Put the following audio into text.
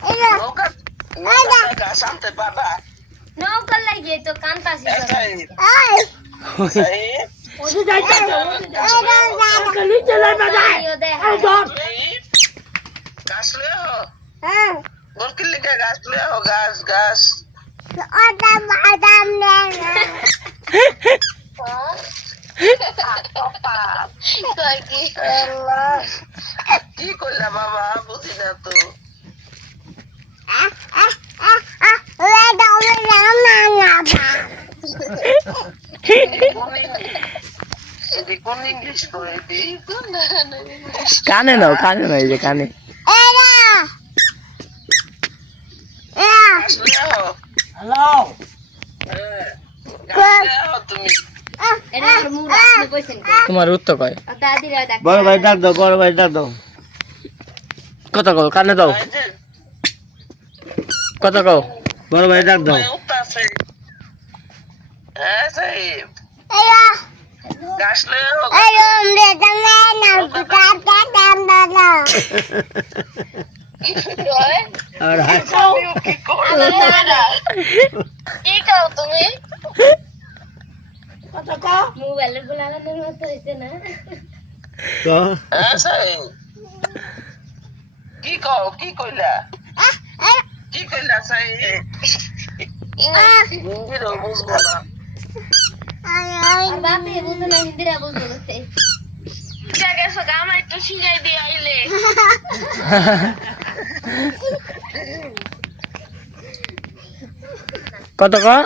নৌকা নৌকা গাছ আনতে পারবা নৌকা লাগিয়ে তো কান্তাছি গাছ লে হো বলকি লিখে গাছ লে হো গাছ গাছ কি করলা বাবা বুঝি না তো কোন ইংলিশ করে দি কানে নাও এই যে কানে হ্যালো তুমি তোমার উত্তর কয় বড় ভাই ডাক দাও কত কও কানে দাও কত কও বড় ভাই ডাক দাও গাছ লে হো আর কি খাও তুমি মোবাইলের গোলাগানোর মতো হয়েছে না কি কও কি কইলা কি কইলা সাই হিন্দিও বুঝবো না আর বাপে বুঝে না হিন্দিরা বুঝতে বুঝতে গেছো গামা একটু শিখাই দিয়ে আইলে কত কও